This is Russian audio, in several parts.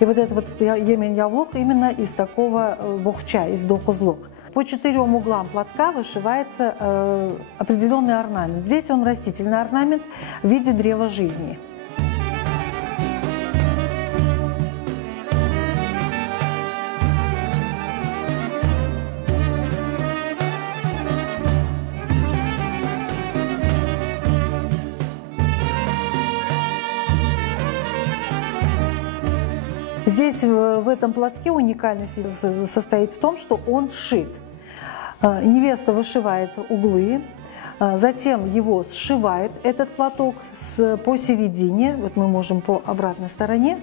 И вот этот вот Емен Явлух именно из такого бохча, из дохузлук. По 4 углам платка вышивается определенный орнамент. Здесь он растительный орнамент в виде древа жизни. Здесь, в этом платке, уникальность состоит в том, что он сшит. Невеста вышивает углы, затем его сшивает, этот платок, посередине. Вот мы можем по обратной стороне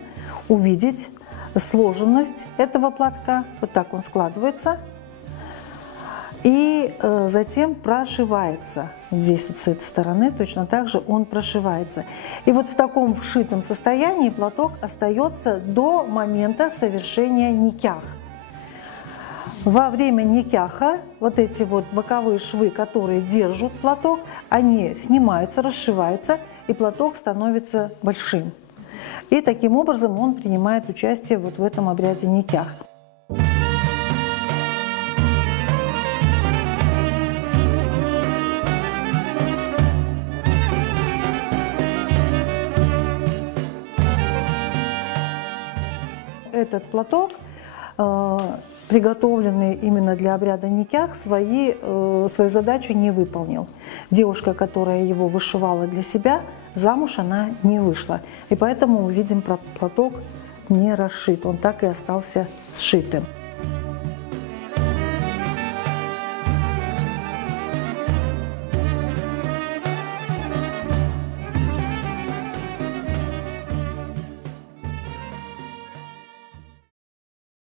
увидеть сложенность этого платка. Вот так он складывается. И затем прошивается. Здесь вот с этой стороны точно так же он прошивается. И вот в таком вшитом состоянии платок остается до момента совершения никях. Во время никяха вот эти вот боковые швы, которые держат платок, они снимаются, расшиваются, и платок становится большим. И таким образом он принимает участие вот в этом обряде никях. Этот платок, приготовленный именно для обряда никях, свою задачу не выполнил. Девушка, которая его вышивала для себя, замуж она не вышла. И поэтому мы видим, платок не расшит, он так и остался сшитым.